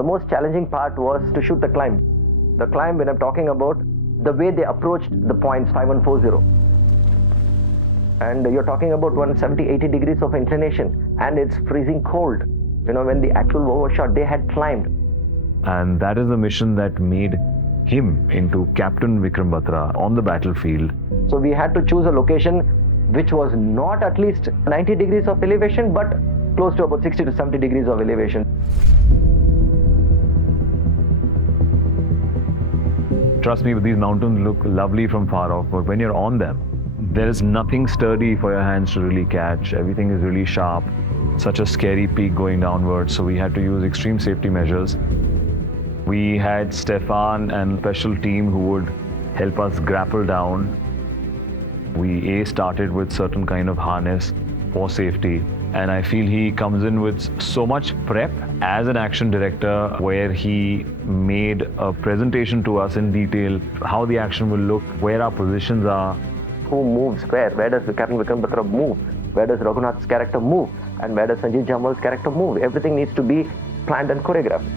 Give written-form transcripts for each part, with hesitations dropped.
The most challenging part was to shoot the climb. The climb, when I'm talking about the way they approached the points 5140. And you're talking about 170, 80 degrees of inclination, and it's freezing cold. When the actual overshot, they had climbed. And that is the mission that made him into Captain Vikram Batra on the battlefield. So we had to choose a location which was not at least 90 degrees of elevation, but close to about 60 to 70 degrees of elevation. Trust me, these mountains look lovely from far off, but when you're on them, there is nothing sturdy for your hands to really catch. Everything is really sharp. Such a scary peak going downwards, so we had to use extreme safety measures. We had Stefan and a special team who would help us grapple down. We started with certain kind of harness for safety, and I feel he comes in with so much prep as an action director, where he made a presentation to us in detail, how the action will look, where our positions are. Who moves where? Where does Captain Vikram Batra move? Where does Raghunath's character move? And where does Sanjeev Jamwal's character move? Everything needs to be planned and choreographed.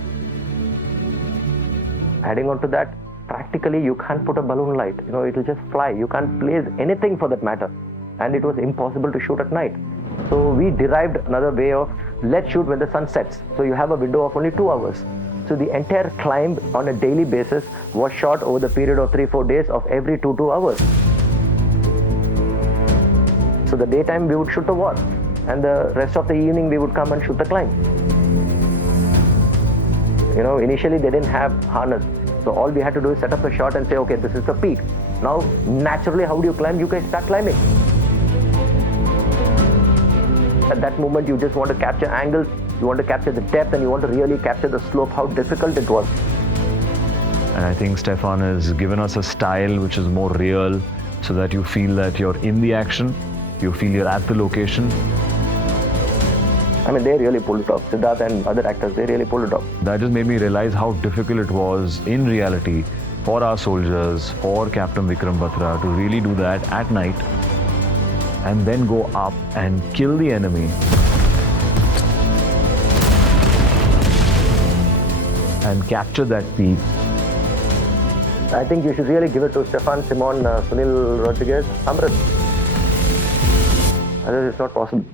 Adding on to that, practically you can't put a balloon light. It will just fly. You can't place anything for that matter. And it was impossible to shoot at night. So we derived another way of, let's shoot when the sun sets. So you have a window of only 2 hours. So the entire climb on a daily basis was shot over the period of 3-4 days of every 2 hours. So the daytime we would shoot the war, and the rest of the evening we would come and shoot the climb. Initially they didn't have harness. So all we had to do is set up a shot and say, okay, this is the peak. Now, naturally, how do you climb? You can start climbing. At that moment, you just want to capture angles, you want to capture the depth, and you want to really capture the slope, how difficult it was. And I think Stefan has given us a style which is more real, so that you feel that you're in the action, you feel you're at the location. They really pulled it off. Siddharth and other actors, they really pulled it off. That just made me realize how difficult it was in reality for our soldiers, for Captain Vikram Batra to really do that at night and then go up and kill the enemy. And capture that peak. I think you should really give it to Stefan, Simon, Sunil Rodriguez, Amrit. Otherwise, it's not possible.